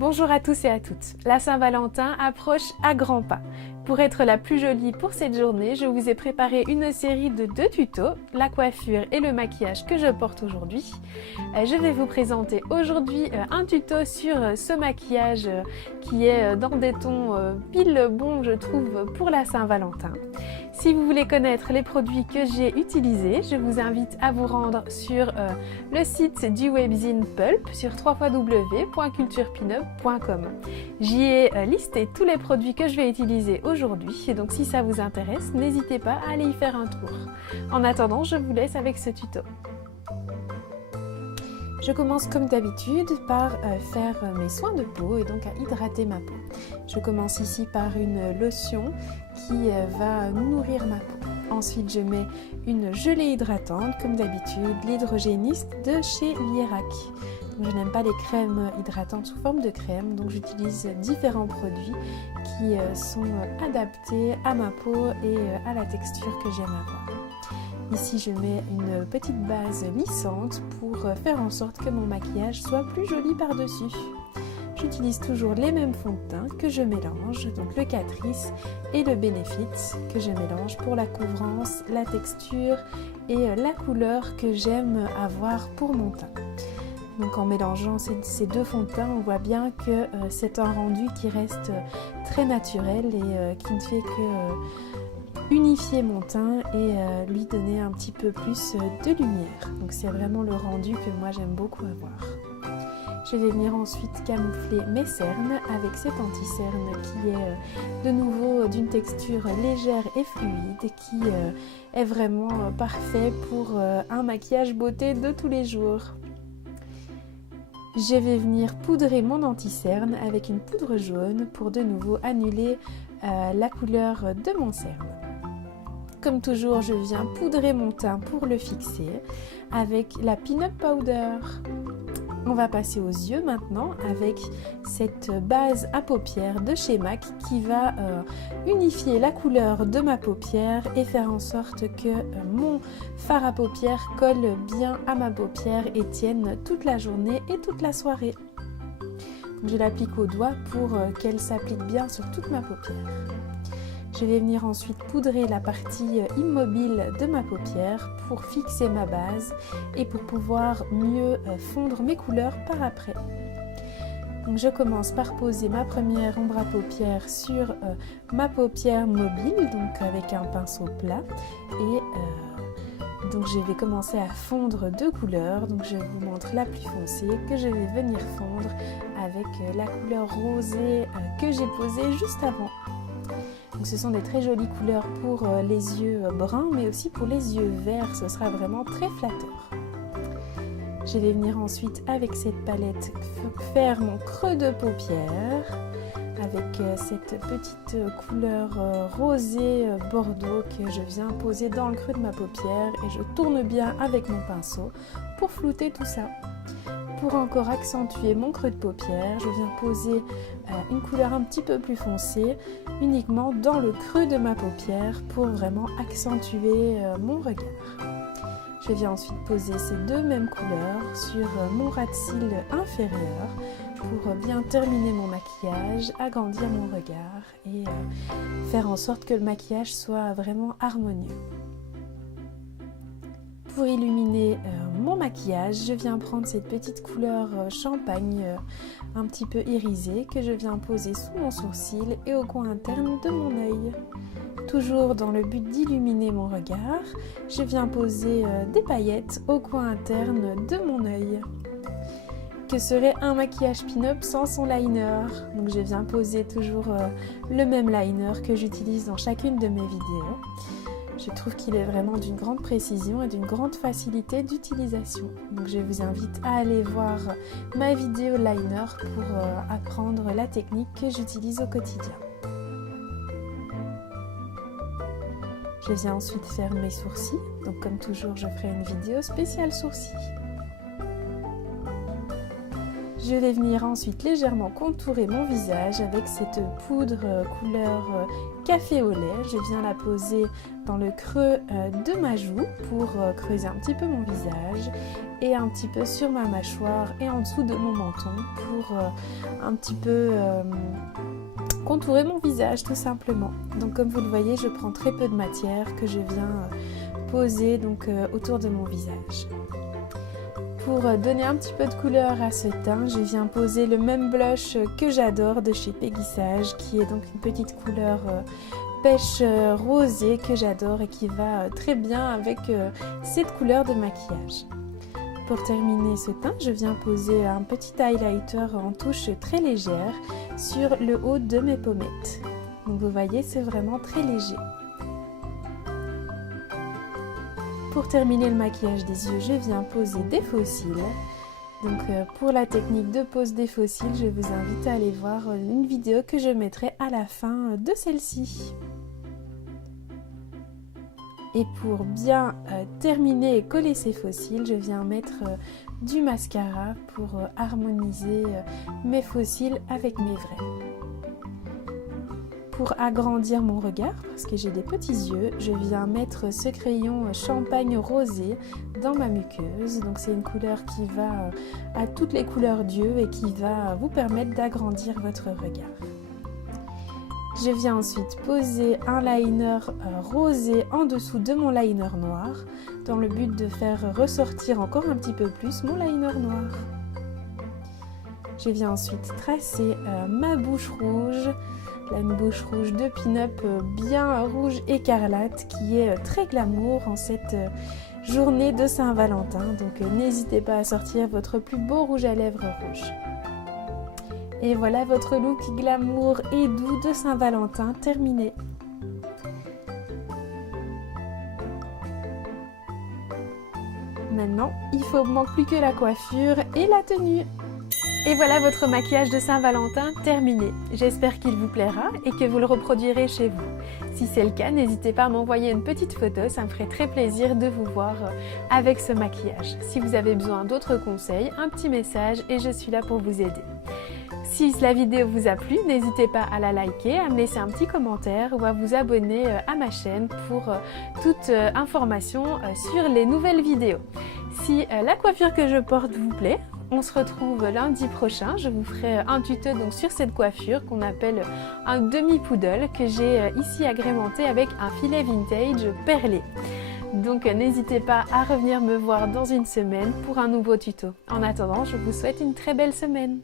Bonjour à tous et à toutes. La Saint-Valentin approche à grands pas. Pour être la plus jolie pour cette journée, je vous ai préparé une série de 2 tutos, la coiffure et le maquillage que je porte aujourd'hui. Je vais vous présenter aujourd'hui un tuto sur ce maquillage qui est dans des tons pile bons, je trouve, pour la Saint-Valentin. Si vous voulez connaître les produits que j'ai utilisés, je vous invite à vous rendre sur le site du webzine Pulp sur www.culturepinup.com. J'y ai listé tous les produits que je vais utiliser aujourd'hui, et donc si ça vous intéresse, n'hésitez pas à aller y faire un tour. En attendant, je vous laisse avec ce tuto. Je commence comme d'habitude par faire mes soins de peau et donc à hydrater ma peau. Je commence ici par une lotion qui va nourrir ma peau. Ensuite, je mets une gelée hydratante, comme d'habitude, l'hydrogéniste de chez Lierac. Je n'aime pas les crèmes hydratantes sous forme de crème, donc j'utilise différents produits qui sont adaptés à ma peau et à la texture que j'aime avoir. Ici, je mets une petite base lissante pour faire en sorte que mon maquillage soit plus joli par-dessus. J'utilise toujours les mêmes fonds de teint que je mélange, donc le Catrice et le Benefit que je mélange pour la couvrance, la texture et la couleur que j'aime avoir pour mon teint. Donc en mélangeant ces deux fonds de teint, on voit bien que c'est un rendu qui reste très naturel et qui ne fait que unifier mon teint et lui donner un petit peu plus de lumière. Donc c'est vraiment le rendu que moi j'aime beaucoup avoir. Je vais venir ensuite camoufler mes cernes avec cet anti-cerne qui est de nouveau d'une texture légère et fluide et qui est vraiment parfait pour un maquillage beauté de tous les jours. Je vais venir poudrer mon anti-cerne avec une poudre jaune pour de nouveau annuler la couleur de mon cerne. Comme toujours, je viens poudrer mon teint pour le fixer avec la Pin-Up Powder. On va passer aux yeux maintenant avec cette base à paupières de chez MAC qui va unifier la couleur de ma paupière et faire en sorte que mon fard à paupières colle bien à ma paupière et tienne toute la journée et toute la soirée. Je l'applique au doigt pour qu'elle s'applique bien sur toute ma paupière. Je vais venir ensuite poudrer la partie immobile de ma paupière pour fixer ma base et pour pouvoir mieux fondre mes couleurs par après. Donc je commence par poser ma première ombre à paupières sur ma paupière mobile, donc avec un pinceau plat. Et donc je vais commencer à fondre deux couleurs. Donc je vous montre la plus foncée que je vais venir fondre avec la couleur rosée que j'ai posée juste avant. Donc ce sont des très jolies couleurs pour les yeux bruns, mais aussi pour les yeux verts, ce sera vraiment très flatteur. Je vais venir ensuite avec cette palette faire mon creux de paupière avec cette petite couleur rosée bordeaux que je viens poser dans le creux de ma paupière et je tourne bien avec mon pinceau pour flouter tout ça. Pour encore accentuer mon creux de paupière, je viens poser une couleur un petit peu plus foncée uniquement dans le creux de ma paupière pour vraiment accentuer mon regard. Je viens ensuite poser ces deux mêmes couleurs sur mon ras de cils inférieur pour bien terminer mon maquillage, agrandir mon regard et faire en sorte que le maquillage soit vraiment harmonieux. Pour illuminer mon maquillage, je viens prendre cette petite couleur champagne un petit peu irisée que je viens poser sous mon sourcil et au coin interne de mon œil. Toujours dans le but d'illuminer mon regard, je viens poser des paillettes au coin interne de mon œil. Que serait un maquillage pin-up sans son liner? Donc je viens poser toujours le même liner que j'utilise dans chacune de mes vidéos. Je trouve qu'il est vraiment d'une grande précision et d'une grande facilité d'utilisation. Donc je vous invite à aller voir ma vidéo liner pour apprendre la technique que j'utilise au quotidien. Je viens ensuite faire mes sourcils. Donc comme toujours, je ferai une vidéo spéciale sourcils. Je vais venir ensuite légèrement contourer mon visage avec cette poudre couleur café au lait. Je viens la poser dans le creux de ma joue pour creuser un petit peu mon visage et un petit peu sur ma mâchoire et en dessous de mon menton pour un petit peu contourer mon visage tout simplement. Donc comme vous le voyez, je prends très peu de matière que je viens poser donc autour de mon visage. Pour donner un petit peu de couleur à ce teint, je viens poser le même blush que j'adore de chez Peggy Sage, qui est donc une petite couleur pêche rosée que j'adore et qui va très bien avec cette couleur de maquillage. Pour terminer ce teint, je viens poser un petit highlighter en touche très légère sur le haut de mes pommettes. Donc vous voyez, c'est vraiment très léger. Pour terminer le maquillage des yeux, je viens poser des faux cils. Donc pour la technique de pose des faux cils, je vous invite à aller voir une vidéo que je mettrai à la fin de celle-ci. Et pour bien terminer et coller ces faux cils, je viens mettre du mascara pour harmoniser mes faux cils avec mes vrais. Pour agrandir mon regard, parce que j'ai des petits yeux, je viens mettre ce crayon champagne rosé dans ma muqueuse. Donc c'est une couleur qui va à toutes les couleurs d'yeux et qui va vous permettre d'agrandir votre regard. Je viens ensuite poser un liner rosé en dessous de mon liner noir, dans le but de faire ressortir encore un petit peu plus mon liner noir. Je viens ensuite tracer ma bouche rouge. Là, une bouche rouge de pin-up bien rouge écarlate qui est très glamour en cette journée de Saint-Valentin. Donc n'hésitez pas à sortir votre plus beau rouge à lèvres rouge. Et voilà votre look glamour et doux de Saint-Valentin terminé. Maintenant, il ne manque plus que la coiffure et la tenue. Et voilà votre maquillage de Saint-Valentin terminé. J'espère qu'il vous plaira et que vous le reproduirez chez vous. Si c'est le cas, n'hésitez pas à m'envoyer une petite photo, ça me ferait très plaisir de vous voir avec ce maquillage. Si vous avez besoin d'autres conseils, un petit message et je suis là pour vous aider. Si la vidéo vous a plu, n'hésitez pas à la liker, à me laisser un petit commentaire ou à vous abonner à ma chaîne pour toute information sur les nouvelles vidéos. Si la coiffure que je porte vous plaît, on se retrouve lundi prochain. Je vous ferai un tuto donc sur cette coiffure qu'on appelle un demi-poodle que j'ai ici agrémenté avec un filet vintage perlé. Donc n'hésitez pas à revenir me voir dans une semaine pour un nouveau tuto. En attendant, je vous souhaite une très belle semaine.